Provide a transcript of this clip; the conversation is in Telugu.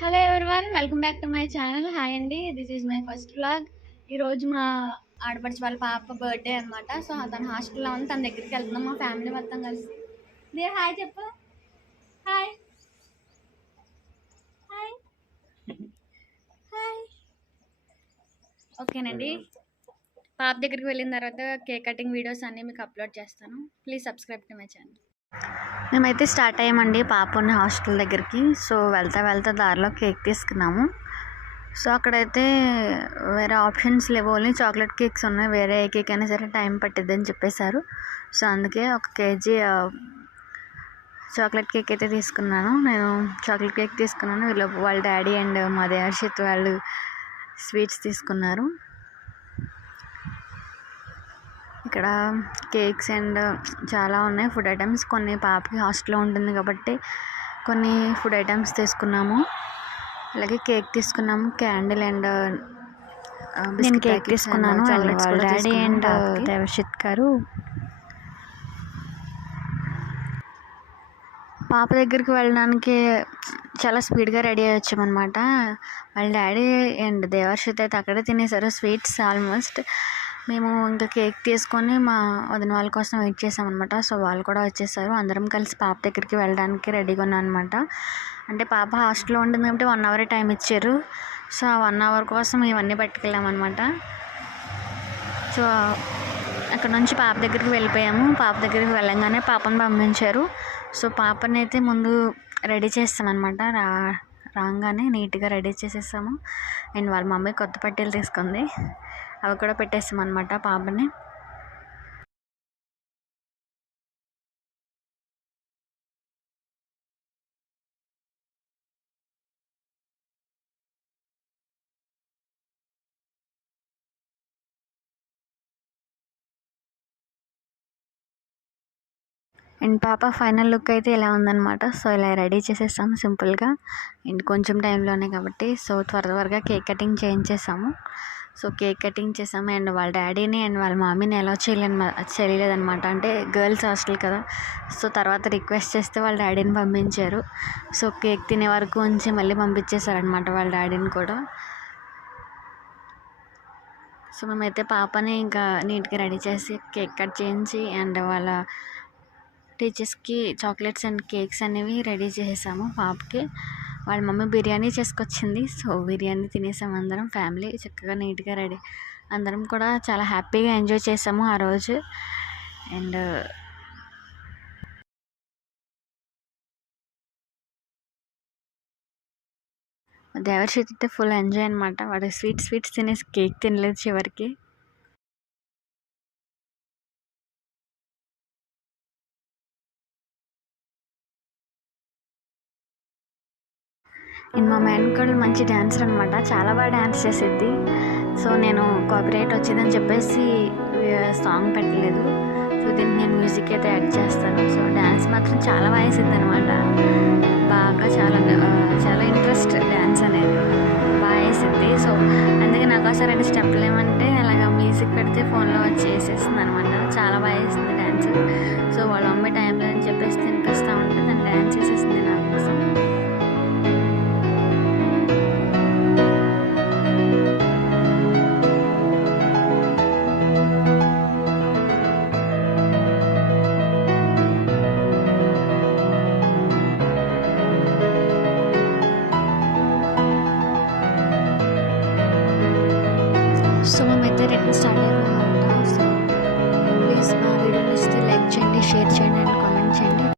Hello everyone welcome back to my channel hi అండి this is my first vlog ఈరోజు మా ఆడపడిచి వాళ్ళ పాప బర్త్డే అనమాట సో తను హాస్టల్లో ఉంది. తన దగ్గరికి వెళ్తున్నాం. మా ఫ్యామిలీ మొత్తం కలిసి. దే హాయ్ చెప్పు. హాయ్ హాయ్ హాయ్ ఓకేనండి. పాప దగ్గరికి వెళ్ళిన తర్వాత కేక్ కటింగ్ వీడియోస్ అన్నీ మీకు అప్లోడ్ చేస్తాను. Please subscribe to my channel మేమైతే స్టార్ట్ అయ్యామండి పాప ఉన్న హాస్టల్ దగ్గరికి. సో వెళ్తా వెళ్తా దారిలో కేక్ తీసుకున్నాము. సో అక్కడైతే వేరే ఆప్షన్స్ లేవు. ఓన్లీ చాక్లెట్ కేక్స్ ఉన్నాయి. వేరే ఏ కేక్ అయినా సరే టైం పట్టిద్ది అని చెప్పేశారు. సో అందుకే ఒక కేజీ చాక్లెట్ కేక్ అయితే తీసుకున్నాను. నేను చాక్లెట్ కేక్ తీసుకున్నాను. వీళ్ళు వాళ్ళ డాడీ అండ్ మా దేవర్షిత్ వాళ్ళు స్వీట్స్ తీసుకున్నారు. ఇక్కడ కేక్స్ అండ్ చాలా ఉన్నాయి. ఫుడ్ ఐటమ్స్ కొన్ని పాపకి హాస్టల్లో ఉంటుంది కాబట్టి కొన్ని ఫుడ్ ఐటమ్స్ తీసుకున్నాము. అలాగే కేక్ తీసుకున్నాము. క్యాండిల్ అండ్ నేను కేక్ తీసుకున్నాను. డాడీ అండ్ దేవషిత్ గారు. పాప దగ్గరికి వెళ్ళడానికి చాలా స్పీడ్గా రెడీ అయ్యి వచ్చామన్నమాట వాళ్ళ డాడీ అండ్ దేవర్షిత్ అయితే అక్కడే తినేసారు. స్వీట్స్ ఆల్మోస్ట్ మేము ఇంకా కేక్ తీసుకొని మా వదిన వాళ్ళ కోసం వెయిట్ చేసామన్నమాట. సో వాళ్ళు కూడా వచ్చేసారు. అందరం కలిసి పాప దగ్గరికి వెళ్ళడానికి రెడీగా ఉన్నాం అనమాట అంటే పాప హాస్టల్లో ఉంటుంది కాబట్టి వన్ అవరే టైం ఇచ్చారు. సో ఆ వన్ అవర్ కోసం ఇవన్నీ పట్టుకెళ్ళామన్నమాట. సో అక్కడ నుంచి పాప దగ్గరికి వెళ్ళిపోయాము. పాప దగ్గరికి వెళ్ళంగానే పాపను పంపించారు. సో పాపని అయితే ముందు రెడీ చేస్తామన్నమాట. రా రాగానే నీట్గా రెడీ చేసేసాము. అండ్ వాళ్ళ మమ్మీ కొత్త పట్టీలు తీసుకుంది. అవి కూడా పెట్టేస్తాం అనమాట పాపని. అండ్ పాప ఫైనల్ లుక్ అయితే ఇలా ఉందన్నమాట. సో ఇలా రెడీ చేసేసాము సింపుల్గా. అండ్ కొంచెం టైంలోనే కాబట్టి సో త్వర త్వరగా కేక్ కటింగ్ చేయించేసాము సో కేక్ కటింగ్ చేసాము అండ్ వాళ్ళ డాడీని అండ్ వాళ్ళ మమ్మీని ఎలా చేయలేను చేయలేదనమాట అంటే గర్ల్స్ హాస్టల్ కదా. సో తర్వాత రిక్వెస్ట్ చేస్తే వాళ్ళ డాడీని పంపించారు. సో కేక్ తినే వరకు ఉంచి మళ్ళీ పంపించేశారనమాట వాళ్ళ డాడీని కూడా. సో మేమైతే పాపని ఇంకా నీట్గా రెడీ చేసి కేక్ కట్ చేయించి అండ్ వాళ్ళ టీచర్స్కి చాక్లెట్స్ అండ్ కేక్స్ అనేవి రెడీ చేసాము పాపకి. వాళ్ళ మమ్మీ బిర్యానీ చేసుకొచ్చింది. సో బిర్యానీ తినేసాము అందరం ఫ్యామిలీ చక్కగా నీట్గా రెడీ. అందరం కూడా చాలా హ్యాపీగా ఎంజాయ్ చేసాము ఆ రోజు. అండ్ దేవర్షిత్ అయితే ఫుల్ ఎంజాయ్ అనమాట వాడు స్వీట్ స్వీట్స్ తినేసి కేక్ తినలేదు చివరికి. అండ్ మా మేనకోడలు మంచి డ్యాన్సర్ అనమాట చాలా బాగా డ్యాన్స్ చేసేది. సో నేను కాపీరైట్ వచ్చిందని చెప్పేసి సాంగ్ పెట్టలేదు. సో దీన్ని నేను మ్యూజిక్ అయితే యాడ్ చేస్తాను. సో డ్యాన్స్ మాత్రం చాలా బాగా వేసింది అనమాట బాగా చాలా చాలా ఇంట్రెస్ట్ డ్యాన్స్ అనేది బాగా వేసింది. సో అందుకే నాకు ఒకసారి రెండు స్టెప్లు ఏమంటే అలాగ మ్యూజిక్ పెడితే ఫోన్లో వచ్చి వేసేస్తుంది అనమాట చాలా బాగా వేసింది డ్యాన్స్ సో వాళ్ళ అమ్మే టైంలో అని చెప్పేసి తినిపిస్తూ సో మేమైతే రిటర్న్ స్టార్ట్ అయిపోయామన్నమాట సో ప్లీజ్ మా వీడియో నచ్చితే లైక్ చేయండి షేర్ చేయండి అండ్ కామెంట్ చేయండి.